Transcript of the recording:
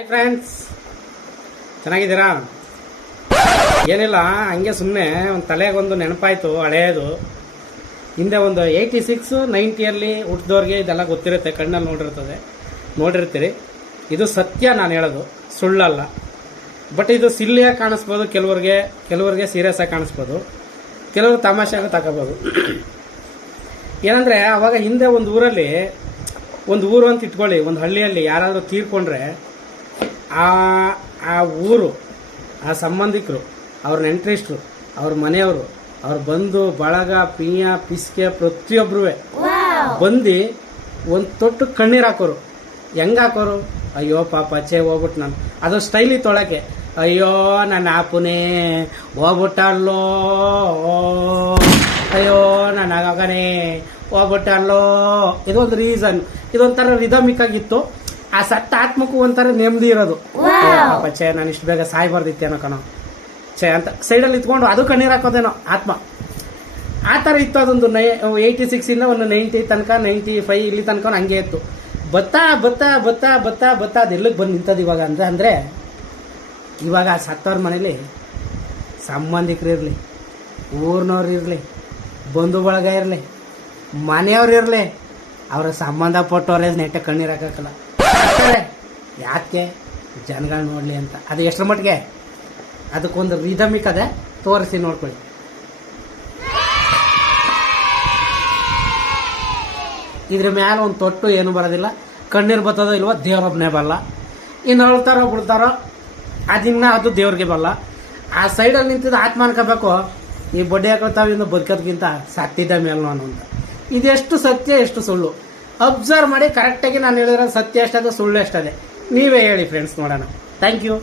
Hi friends, ಚೆನ್ನಾಗಿದ್ದೀರಾ? ಏನಿಲ್ಲ, ಹಂಗೆ ಸುಮ್ಮನೆ ಒಂದು ತಲೆಗೊಂದು ನೆನಪಾಯಿತು ಹಳೆಯದು. ಹಿಂದೆ ಒಂದು 86, 90ಯಲ್ಲಿ ಹುಟ್ಟಿದವ್ರಿಗೆ ಇದೆಲ್ಲ ಗೊತ್ತಿರುತ್ತೆ, ಕಣ್ಣಲ್ಲಿ ನೋಡಿರ್ತೀರಿ. ಇದು ಸತ್ಯ, ನಾನು ಹೇಳೋದು ಸುಳ್ಳಲ್ಲ. ಬಟ್ ಇದು ಸಿಲ್ಲಿಯಾಗಿ ಕಾಣಿಸ್ಬೋದು ಕೆಲವ್ರಿಗೆ ಸೀರಿಯಸ್ ಆಗಿ ಕಾಣಿಸ್ಬೋದು, ಕೆಲವರು ತಮಾಷೆಯಾಗಿ ತಗೋಬೋದು. ಏನಂದರೆ ಅವಾಗ ಹಿಂದೆ ಒಂದು ಊರು ಅಂತ ಇಟ್ಕೊಳ್ಳಿ, ಒಂದು ಹಳ್ಳಿಯಲ್ಲಿ ಯಾರಾದರೂ ತೀರ್ಕೊಂಡ್ರೆ ಆ ಊರು, ಆ ಸಂಬಂಧಿಕರು, ಅವ್ರ ನೆಂಟರಿಷ್ಟರು, ಅವ್ರ ಮನೆಯವರು, ಅವ್ರ ಬಂಧು ಬಳಗ ಪಿಯ ಪಿಸ್ಕೆ ಪ್ರತಿಯೊಬ್ಬರೂ ಬಂದು ಒಂದು ತೊಟ್ಟು ಕಣ್ಣೀರು ಹಾಕೋರು. ಹೆಂಗೆ ಹಾಕೋರು? ಅಯ್ಯೋ ಪಾಪ ಹೋಗ್ಬಿಟ್ಟು ನಾನು, ಅದು ಸ್ಟೈಲಿ ತೊಳಕ್ಕೆ, ಅಯ್ಯೋ ನನ್ನ ಆಪುನೇ ಹೋಗ್ಬಿಟ್ಟಲ್ಲೋ, ಅಯ್ಯೋ ನನ್ನ ಆಗನೇ ಹೋಗ್ಬಿಟ್ಟಲ್ಲೋ. ಇದೊಂದು ರೀಸನ್, ಇದೊಂಥರ ರಿದಮಿಕ್ ಆಗಿತ್ತು. ಆ ಸತ್ತ ಆತ್ಮಕ್ಕೂ ಒಂಥರ ನೆಮ್ಮದಿ ಇರೋದು. ಪಾಪ ನಾನು ಇಷ್ಟು ಬೇಗ ಸಾಯ್ಬಾರ್ದಿತ್ತೇನೋ ಕಣೋ ಅಂತ ಸೈಡಲ್ಲಿ ಇತ್ಕೊಂಡು ಅದು ಕಣ್ಣೀರು ಹಾಕೋದೇನೋ ಆತ್ಮ. ಆ ಥರ ಇತ್ತು. ಅದೊಂದು 86ಇಂದ ಒಂದು 90 ತನಕ, 95 ಇಲ್ಲಿ ತನಕ ಹಂಗೆ ಇತ್ತು. ಬತ್ತಾ ಅದು ಎಲ್ಲಿಗೆ ಬಂದು ನಿಂತದ್ದು ಇವಾಗ ಅಂದರೆ ಇವಾಗ ಆ ಸತ್ತವ್ರ ಮನೇಲಿ ಸಂಬಂಧಿಕರು ಇರಲಿ, ಊರಿನವ್ರು ಇರಲಿ, ಬಂಧು ಬಳಗ ಇರಲಿ, ಮನೆಯವ್ರು ಇರಲಿ, ಅವರ ಸಂಬಂಧಪಟ್ಟವ್ರೆ ನೆಟ್ಟ ಕಣ್ಣೀರು ಹಾಕಲ್ಲ. ಯಾಕೆ? ಜನಗಳು ನೋಡಲಿ ಅಂತ. ಅದು ಎಷ್ಟರ ಮಟ್ಟಿಗೆ ಅದಕ್ಕೊಂದು ರಿದಮಿಕ್ ಅದೇ, ತೋರಿಸಿ ನೋಡ್ಕೊಳ್ಳಿ. ಇದ್ರ ಮೇಲೆ ಒಂದು ತೊಟ್ಟು ಏನು ಬರೋದಿಲ್ಲ, ಕಣ್ಣೀರು ಬರ್ತದೋ ಇಲ್ವೋ ದೇವ್ರೊಬ್ಬನೇ ಬಲ್ಲ. ಇನ್ನು ಅಳ್ತಾರೋ ಬಿಡ್ತಾರೋ ಅದು ದೇವ್ರಿಗೆ ಬಲ್ಲ. ಆ ಸೈಡಲ್ಲಿ ನಿಂತಿದ್ದು ಆತ್ಮ ಅನ್ಕೋಬೇಕು, ಈ ಬಡ್ಡಿ ಹಾಕೊಳ್ತಾವಿಂದ ಬದುಕೋದ್ಕಿಂತ ಸತ್ತಿದ್ದ ಮೇಲೂ ಅಂತ. ಇದೆಷ್ಟು ಸತ್ಯ ಎಷ್ಟು ಸುಳ್ಳು ಅಬ್ಸರ್ವ್ ಮಾಡಿ. ಕರೆಕ್ಟಾಗಿ ನಾನು ಹೇಳಿರೋ ಸತ್ಯ ಎಷ್ಟದೆ ಸುಳ್ಳು ಎಷ್ಟದೆ ನೀವೇ ಹೇಳಿ ಫ್ರೆಂಡ್ಸ್, ನೋಡೋಣ. Thank you.